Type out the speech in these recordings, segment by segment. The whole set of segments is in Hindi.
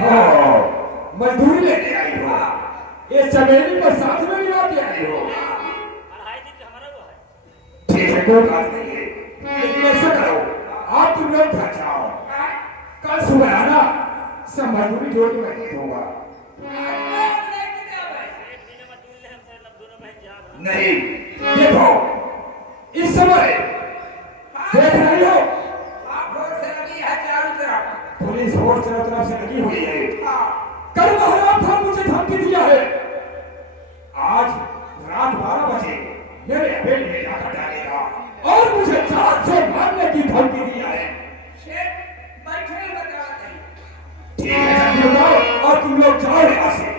हो मजदूरी लेने आई हो, ये चमेली को साथ में मिला के आई हो। ठीक है कोई बात नहीं है, लेकिन ऐसा करो आप तुम लोग घर जाओ, कल सुबह आना, सब मजदूरी जोड़ के मैं दूंगा। नहीं देखो इस समय देख रही हो पुलिस फोर्स चारों तरफ से लगी हुई है। कल महाराज था मुझे धमकी दिया है, आज रात 12 बजे मेरे हवेली में जाकर डालेगा और मुझे जान से मारने की धमकी दिया है। ठीक है जल्दी बताओ और तुम लोग जाओ यहाँ से।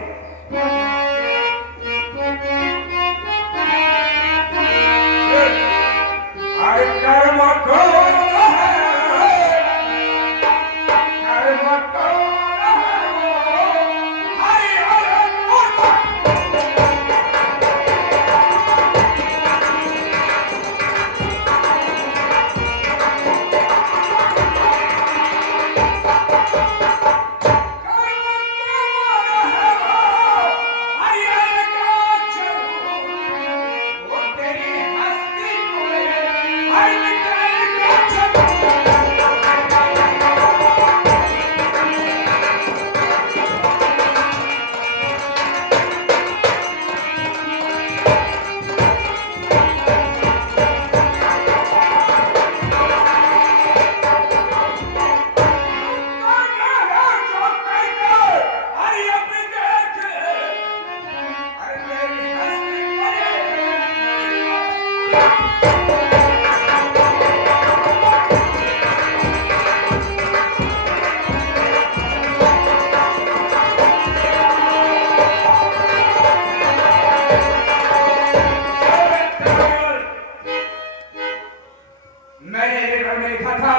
मैंने ये घर में लिखा था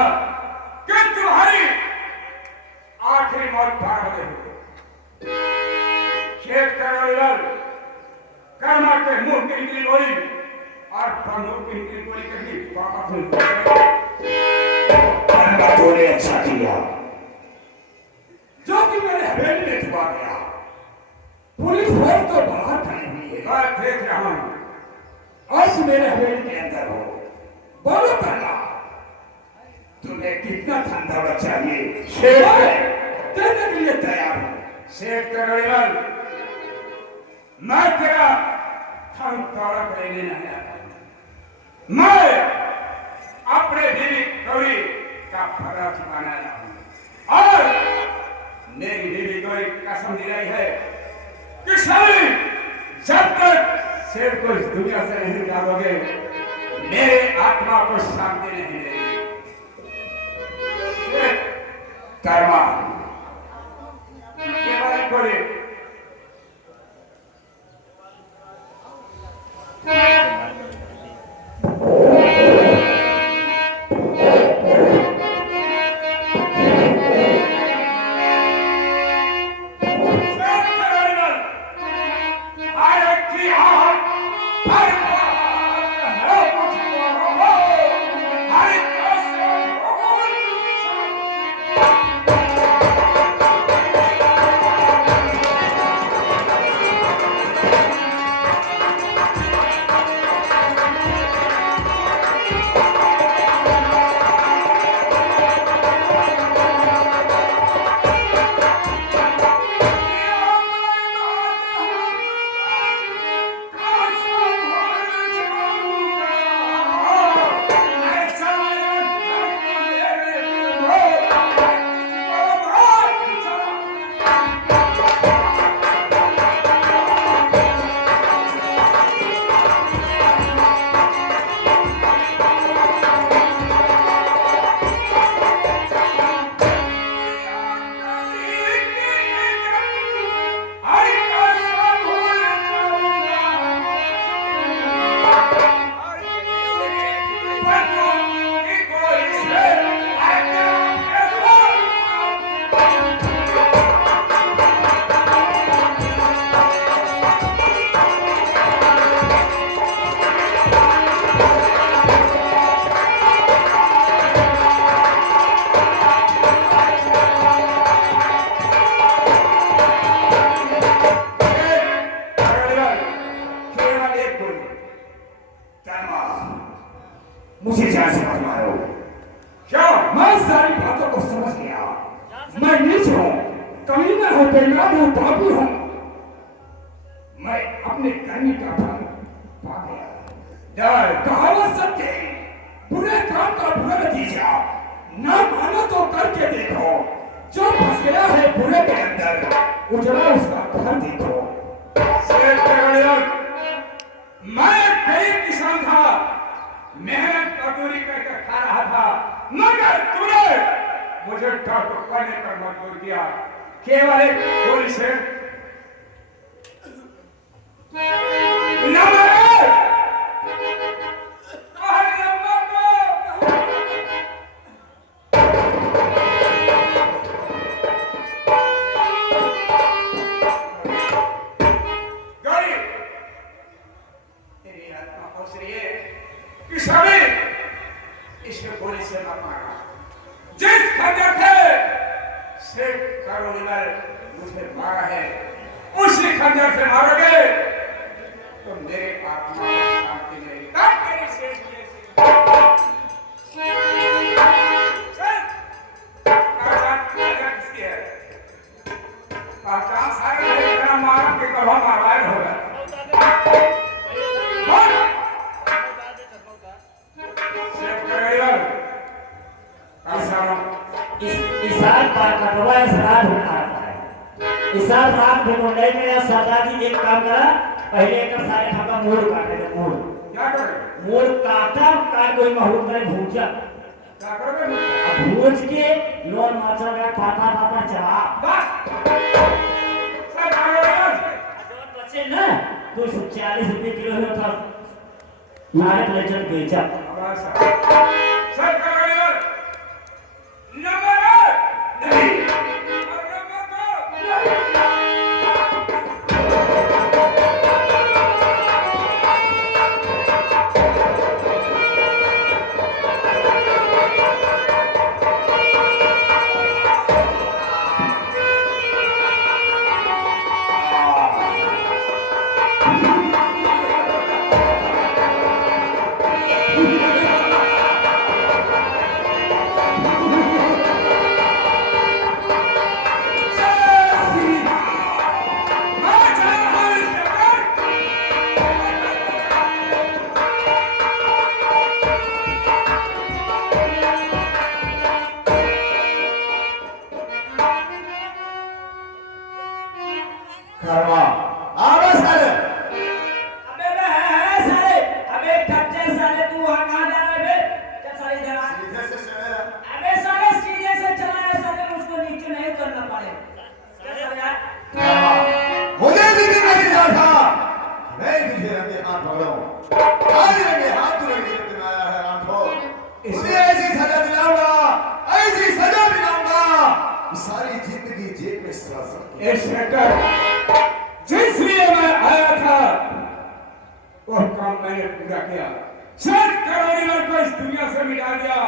कि तुम्हारी आखिरी मौत 12 बजे हुई। शेख करोड़लाल कर्मा के मुंह की निकली गोली और बंदूक की निकली गोली करके वापस नहीं कर्मा तूने अच्छा किया जो कि मेरे हवेली में छुपा गया। पुलिस फोर्स तो बाहर खड़ी हुई है, मैं देख रहा हूं। आज मेरे हवेली के अंदर हो, बोलो कर्मा तुम्हें कितना ठंडा चाहिए? शेख देने के लिए तैयार हूं। शेख करोड़लाल मैं तेरा थम तोड़ा लेने नहीं आता, मैं अपने बीवी गौरी का फर्ज बनाया हूं और मेरी बीवी गौरी कसम दिलाई है कि सभी जब तक शेर को इस दुनिया से नहीं निकालोगे मेरे आत्मा को शांति नहीं मिलेगी। कर्मा केवल करे मैं नीच हूँ, कमीना हूँ, बेईमान हूँ, पापी हूँ। मैं अपने कर्मी का फल पा गया। कहावत सत्य है, बुरे काम का बुरा नतीजा ना मानो तो करके देखो। जो फंस गया है बुरे के अंदर, उजड़ा उसका घर देखो। मैं गरीब किसान था, मेहनत मजदूरी करके खा रहा था, मगर तूने मुझे ठोकर करने पर मजबूर किया। केवल एक गोली से जिस खंजर से मुझे मारा है, उसी खंजर से मारोगे तो मेरे आत्मा को शांति मिलेगी। तब तेरी शेष पहचान किसकी है? पहचान सारे मेरा मारा के कब मारवाड़ होगा। इसार पाकटवा इसरार होता है। इसार रात ढूंढने में सरदार जी एक काम करा, पहले एक सारे खपा मोड़ काटे थे। मोड़ क्या करे? मोड़ काटा, काट कोई महूर करे भूजा। क्या करोगे? अब भूज के लोन माचा का पापा पापा चढ़ा। सब आगे बचे ना तो 40 रुपए किलो में था। मारे लेजर बेचा। सब करोगे? नंबर नहीं। और नंबर 2 करवा आवे साले। अबे बे साले, अबे खच्चे साले तू वहां कहां जा रहा है बे? चल साले इधर आ। सीधे से चले। अबे साले सीधे से चला है साले, उसको नीचे नहीं उतरना पड़े। चल साले यार। करवा मुझे भी नहीं जाता, मैं तुझे रंगे हाथ पकड़ाऊं। आज रंगे हाथ तुझे गिरफ्त में आया है रामठो। इसे ऐसी सजा दिलाऊंगा, ऐसी सजा दिलाऊंगा कि सारी जिंदगी जेल में सड़ा सके। इंस्पेक्टर, जिस लिए मैं आया था वह काम मैंने पूरा किया। 7 करोड़ को इस दुनिया से मिटा दिया।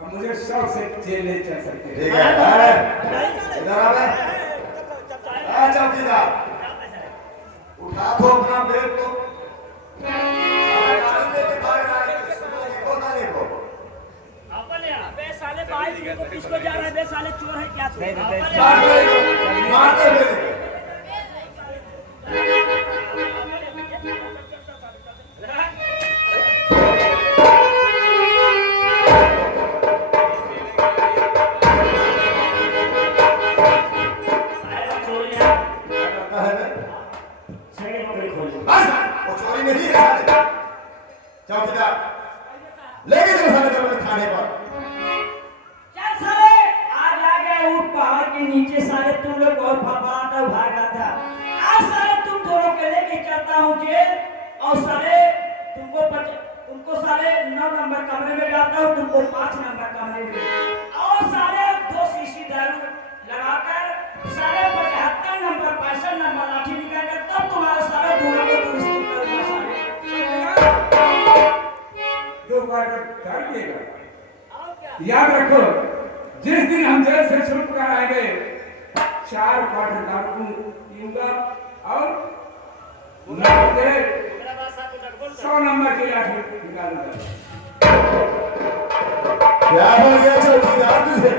अब मुझे 100 से जेल नहीं चल सकते। ठीक है, इधर आ बे। आ चौकीदार, उठा दो अपना बैग तो। अबे साले भाई को किसको जा रहा है बे? साले चोर है क्या तू? मारते हुए चोरी नहीं है साले। चौकीदार लेके चलो साले को थाने पर। चल साले, आज आ गए ऊट पहाड़ के नीचे साले तुम लोग और फफड़ाता भागा था। आज साले तुम दोनों के लेके चलता हूँ जेल, और साले तुमको साले 9 नंबर कमरे में डालता हूँ, तुमको 5 नंबर कमरे में, और साले 2 शीशी दारू लगाकर साले 75 नंबर 65 नंबर लाठी निकाल कर तब तुम्हारे साले दोनों को दुरुस्ती करूंगा साले। दो बार कर दिएगा। याद रखो, जिस दिन हम जेल से छूट कर आएंगे 4 क्वार्टर दारू पीऊंगा और 100 नंबर की लाठी निकालूंगा। क्या हो गया चौकीदार तुझे?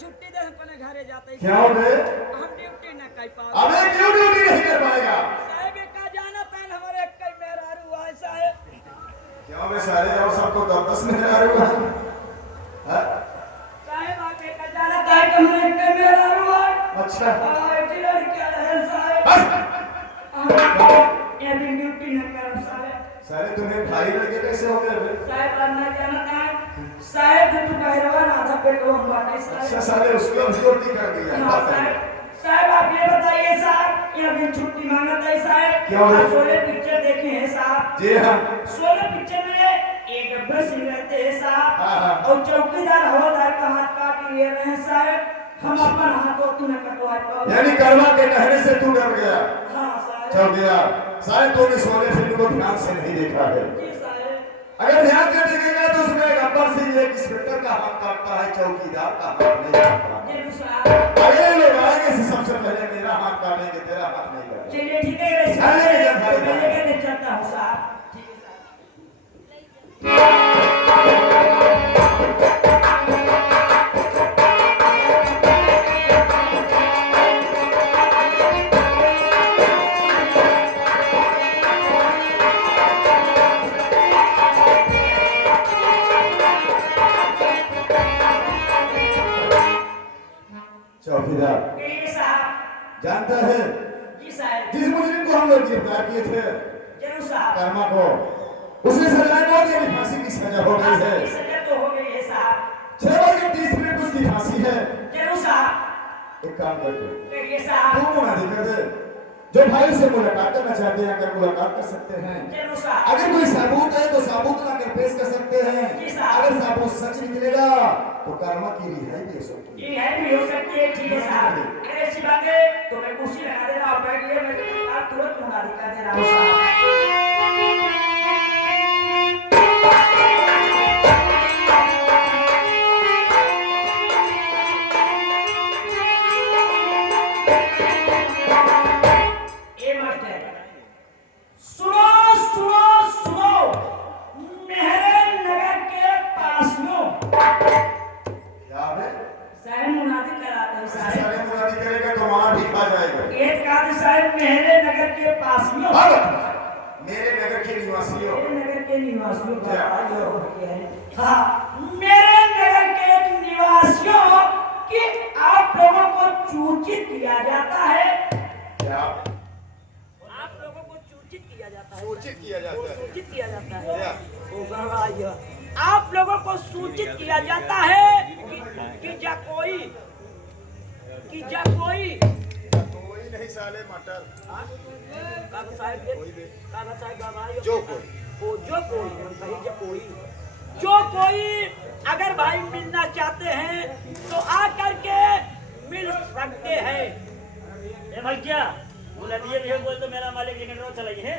छुट्टी दे अपने घरे जाते क्या हो गए? हम ड्यूटी न कर पाओ अबे क्यों ड्यूटी नहीं कर पाएगा? साहब का जाना पैन हमारे कई मेहरारू आए साहब क्यों बे सारे और सबको 10 में आ रहे हो? हां साहब आके का जाना था कि हमारे कई मेहरारू आए अच्छा चिलर क्या है साहब बस ये भी ड्यूटी न कर साहब सारे तुम्हें भाई लड़के कैसे हो गए बे? साहब करना जाना था साहब तो पहलवान आधा पेट को हम बाटे अच्छा साहब साले उसको भी ड्यूटी कर दिया हाँ, साहब आप ये बताइए साहब ये अभी छुट्टी मांगा था साहब क्यों? आप शोले पिक्चर देखे हैं साहब जी हां शोले पिक्चर में एक गब्बर सिंह रहते हैं साहब हाँ, हाँ। और चौकीदार हवलदार का हाथ काट लिए रहे हैं साहब हम अपन हाथों तुम्हें कटवा यानी करवा के कहने से तू डर गया हाँ साहब चौकीदार सारे तूने सोने फिल्म को ध्यान से नहीं देखा है जी साहब अगर ध्यान से देखेगा तो उसमें गब्बर सिंह एक इंस्पेक्टर का हाथ काटता है चौकीदार का हाथ नहीं काटता जी साहब अरे लोग आएंगे सबसे पहले मेरा हाथ काटेंगे तेरा हाथ नहीं काटेंगे चलिए ठीक है चलने के जब भाई मैं लेकर चलता हूँ साहब ठीक है साहब चौकीदार कहिए साहब जानता है जी साहब जिस मुजरिम को हम लोग गिरफ्तार किए थे जरूर साहब कर्मा को उसे सजा नहीं यानी फांसी की सजा हो गई है सजा तो हो गई है साहब 6:30 उसकी फांसी है जरूर साहब एक काम करते कहिए साहब तू मुनादी कर दे जो भाई से मुलाकात करना चाहते हैं अगर मुलाकात कर सकते हैं जरूर साहब अगर कोई सबूत है तो सबूत लाकर पेश कर सकते हैं जी साहब। अगर सबूत सच निकलेगा तो कर्मा की रिहाई भी हो सकती है ये है भी हो सकती है ठीक है साहब अगर ऐसी बात है तो मैं कुर्सी लगा दे रहा हूँ बैठ लिए मैं तुरंत मुनादी कर दे रहा हूँ साहब ए मास्टर सुनो सुनो सुनो मेरे नगर के पास में क्या है साहब मुनादी कराते हैं साहब सारे मुनादी करेगा तो वहां भी खा जाएगा एक काद साहब मेरे नगर के पास में अब मेरे नगर के निवासियों मेरे नगर के निवासियों का क्या? जो है हाँ मेरे नगर के निवासियों कि आप लोगों को सूचित किया जाता है क्या आप लोगों को सूचित किया जाता है सूचित किया जाता है सूचित किया जाता क्या? है ओ गणराज्य आप लोगों को सूचित किया जाता है कि जा कोई कोई नहीं साले मटर काका साहब गणराज्य जो कोई वो जो कोई अगर भाई मिलना चाहते हैं तो आकर के मिल सकते हैं ए भैया बोला ये बोल तो मेरा मालिक लेकिन रोज चलाइए है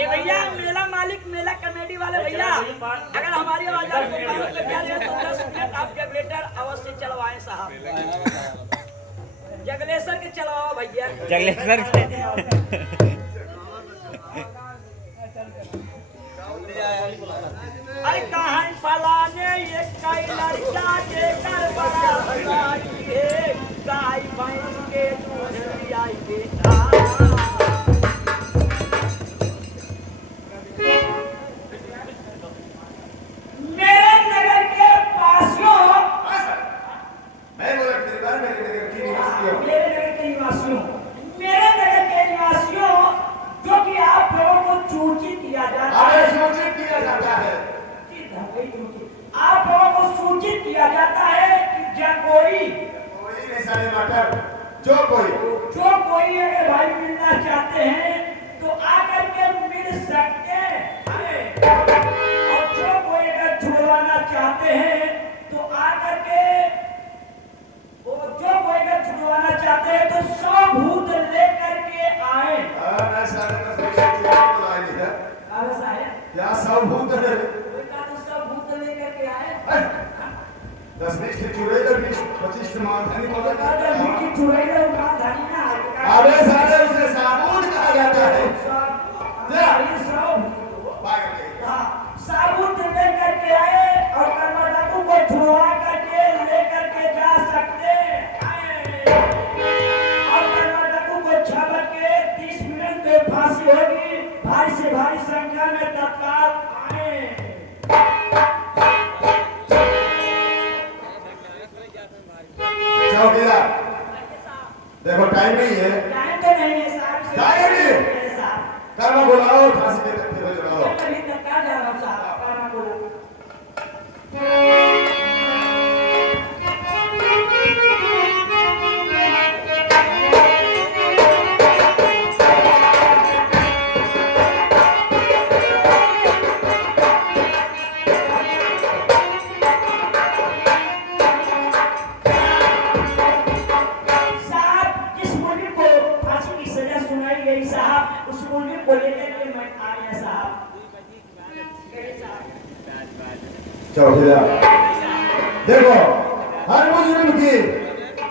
ए भैया मेरा मालिक मेला कॉमेडी वाले भैया अगर हमारी आवाज आपको काम पे क्या है तो 10 मिनट आप जगलेटर अवश्य चलवाएं साहब जगलेसर के चलवाओ भैया जगलेसर के अरे कहाँ फलाने ये कई लड़का के कर बड़ा भलाई है गाय भैंस के दूध पियाई बेटा मेरे नगर के पासियों मैं बोला तेरे बारे में मेरे नगर की निवासियों मेरे नगर के निवासियों मेरे नगर के निवासियों जो कि आप लोगों को सूचित किया जाता है हमें सूचित किया जाता है आप लोगों को सूचित किया जाता है कि जब कोई नहीं साले मटर जो कोई अगर भाई मिलना चाहते हैं तो आकर के मिल सकते हैं और जो कोई अगर छुड़वाना चाहते हैं तो आकर के जो कोई अगर छुड़वाना चाहते हैं तो सबूत लेकर के आए मैं साले का सूचित किया बुला लिया अरे साहब क्या सबूत है बेटा तो सबूत लेकर के आए 10-20 के चुड़ैल 20-25 के मानधनी पता दादा क्या की चुराई ना उठा धनी ना अबे साले उसे सबूत कहा जाता है ये सब पागल है हाँ, साबुत लेकर के आए और कर्मचारियों को छुड़वा करके लेकर के जा सकते चौकीदार देखो टाइम नहीं है टाइम तो नहीं है साहब टाइम नहीं है। मेरे साहब कर्मा बुलाओ और फांसी के तख्ते पर चढ़ाओ अभी तक कहाँ जा रहा हूँ साहब करना बोलो साहब जिस मुल्क को फांसी की सजा सुनाई गई साहब उस मुल्क को लेकर के मैं आ गया साहब चौकीदार देखो हर मुजरिम की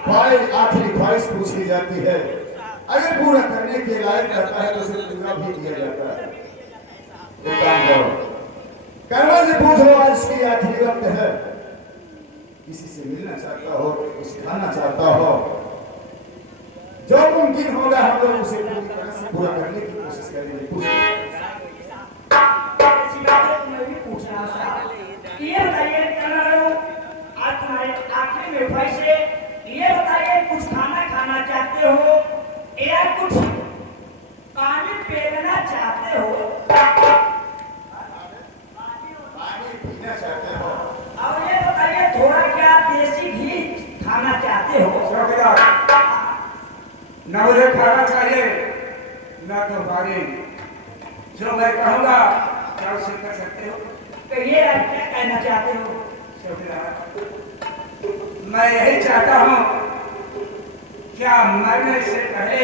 ख्वाहिश आखिरी ख्वाहिश पूछ ली जाती है अगर पूरा करने के लायक रहता है तो उसे पूरा भी किया जाता है एक काम करो कर्मा से पूछ लो आज उसकी आखिरी वक्त है किसी से मिलना चाहता हो कुछ खाना चाहता हो जो मुमकिन होगा हम लोग उसे पूरी तरह से पूरा करने की कोशिश करेंगे पूछ ऐसी बातें तो मैं भी पूछ रहा हूँ साहब ये बताइए करना रहो आज तुम्हारे आखिरी में पैसे ये बताइए कुछ खाना खाना चाहते हो या कुछ पानी पीना चाहते हो पानी पीना चाहते हो और ये बताइए थोड़ा क्या देसी घी खाना चाहते हो चौकीदार न मुझे खाना चाहिए न तो पानी जो मैं कहूँगा क्या उसे कर सकते हो तो ये आप क्या कहना चाहते हो चौकीदार मैं यही चाहता हूँ क्या मरने से पहले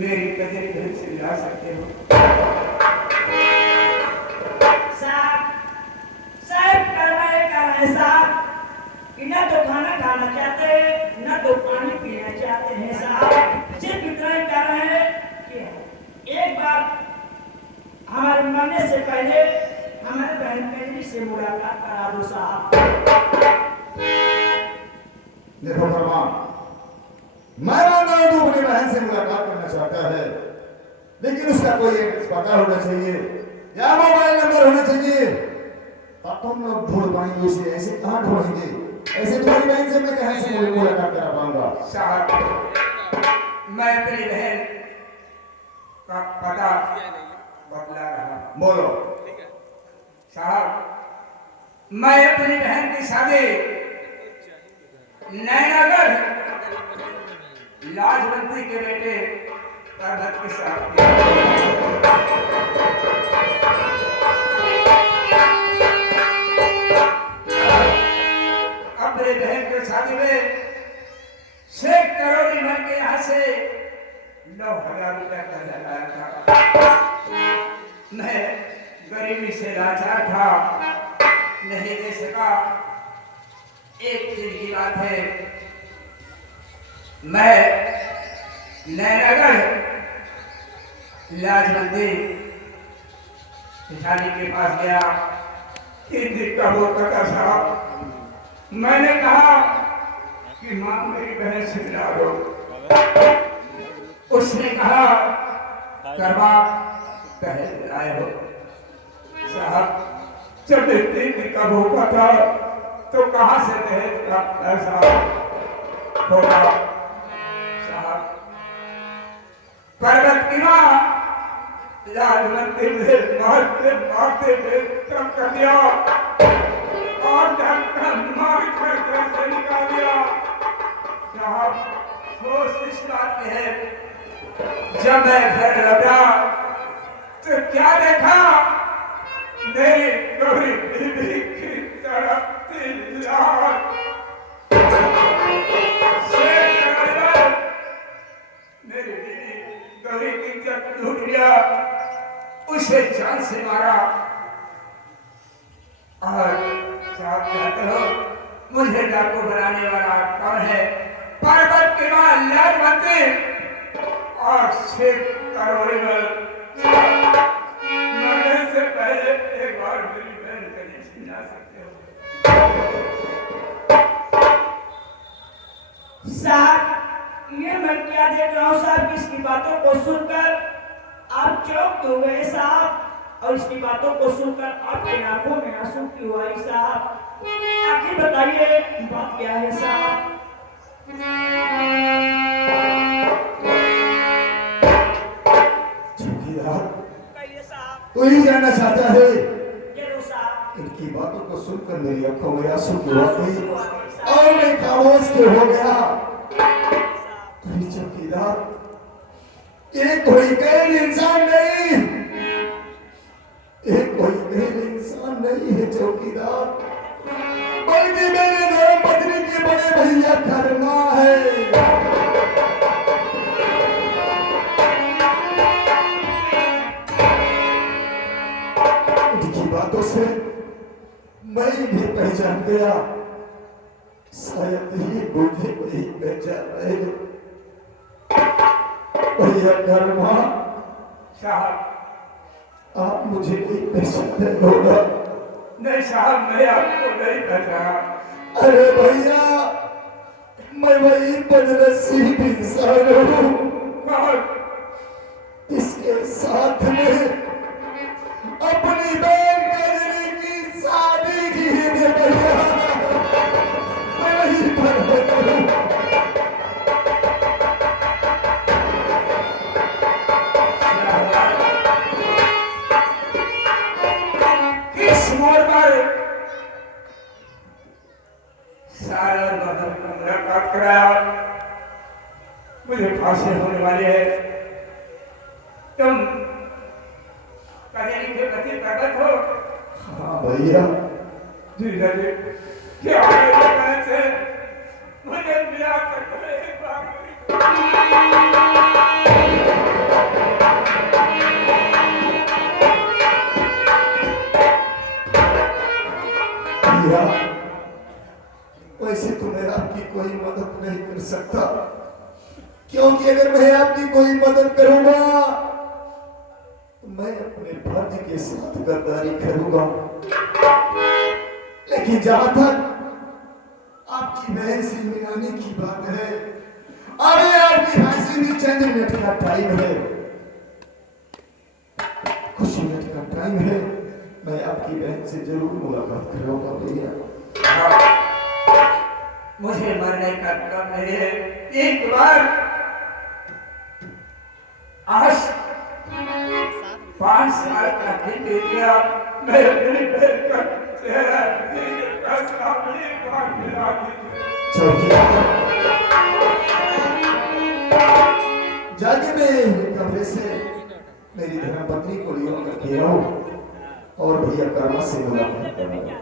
मेरी कदर घर से ला सकते हो साहब साहब करना है साहब कि न तो खाना खाना चाहते हैं न तो पानी पीना चाहते हैं साहब सिर्फ इतना ही कह रहे हैं कि एक बार हमारे मरने से पहले हमारे बहन बेटी से मुलाकात करा दो साहब देखो फरमान मैं मानता हूं तू अपनी बहन से मुलाकात करना चाहता है लेकिन उसका कोई एड्रेस पता होना चाहिए या मोबाइल नंबर होना चाहिए तब तुम लोग ढूंढ पाएंगे उसे ऐसे कहां ढूंढेंगे ऐसे तुम्हारी बहन से मैं कहां से मुलाकात करा पाऊंगा साहब मैं अपनी बहन का पता बदला रहा हूं। बोलो साहब मैं अपनी बहन की शादी नैनागढ़ लाजवंती के बेटे प्रभत के साथ अपने बहन के शादी में 6 करोड़ मन के यहाँ से 9,000 रुपया कर्जा लाया था मैं गरीबी से लाचार था नहीं दे सका एक दिन की बात है मैं नैनागढ़ लाजवंती पिछाड़ी के पास गया 3 दिन का वो कथा साहब मैंने कहा कि माँ मेरी बहन से मिला दो उसने कहा करवा पहले आए हो साहब जब 3 दिन का भूखा था तो कहां से दहेज का पैसा होगा साहब पर्वत की माँ लाजवंती में मारते कम कर दिया और डॉक्टर मार कर घर से निकाल दिया साहब सोच इस बात की है जब मैं घर लौटा तो क्या देखा मेरी गौरी बीबी की तड़पती लाश मेरी बीबी गौरी की जब लूट लिया उसे जान से मारा और क्या कहते हो मुझे डाकू बनाने वाला कौन है पर्वत के बाद लाजवंती और 6 करोड़ मरने से पहले एक बार मेरी बहन कहीं छीना सकते हो साहब ये मैं क्या देख रहा हूँ साहब इसकी बातों को सुनकर आप चौंक गए साहब और इसकी बातों को सुनकर आपकी आंखों में आंसू क्यों आई साहब आखिर बताइए बात क्या है साहब? चौकीदार कहिए साहब। तू ही जानना चाहता है। जरूर साहब। इनकी बातों को सुनकर मेरी आंखों में आंसू क्यों आते और मैं खामोश क्यों हो गया? अरे चौकीदार, ये कोई गैर इंसान नहीं, ये कोई गैर इंसान नहीं है चौकीदार, बल्कि मेरे धर्म पत्नी के बड़े भैया कर्मा है। उनकी बातों से मैं भी पहचान गया, शायद ही मुझे नहीं पहचान रहे। भैया कर्मा, साहब आप मुझे नहीं पहचाने होगा। नहीं साहब, मैं आपको नहीं पहचाना। अरे भैया, मैं वही बदनसीब इंसान हूँ इसके साथ में अपनी बहन कजरी की शादी की है भैया। मैं वही पर हूँ। किस मोड़ पर सारा बदल कमरा काट कराया, मुझे फांसी होने वाली है। तुम कजरी के प्रति प्रकट हो। हाँ भैया, जी जी, क्या है से मुझे मिला सकते एक बार। भैया वैसे तो मैं आपकी कोई मदद नहीं कर सकता, क्योंकि अगर मैं आपकी कोई मदद करूंगा तो मैं अपने फर्ज के साथ गद्दारी करूंगा। लेकिन जहां तक आपकी बहन से मिलाने की बात है, अरे आपकी फांसी भी चंद मिनट का टाइम है, कुछ मिनट का टाइम है। मैं आपकी बहन से जरूर मुलाकात करूंगा भैया। मुझे मरने का कम नहीं है। एक बार आज 5 साल का दिन दे दिया, मैं अपनी बहन का चेहरा देखकर सामने एक बार मिला दीजिए। चौकीदार, जाके मैं कमरे से मेरी धर्मपत्नी को लिया करके आओ और भैया कर्मा से मुलाकात करूंगा।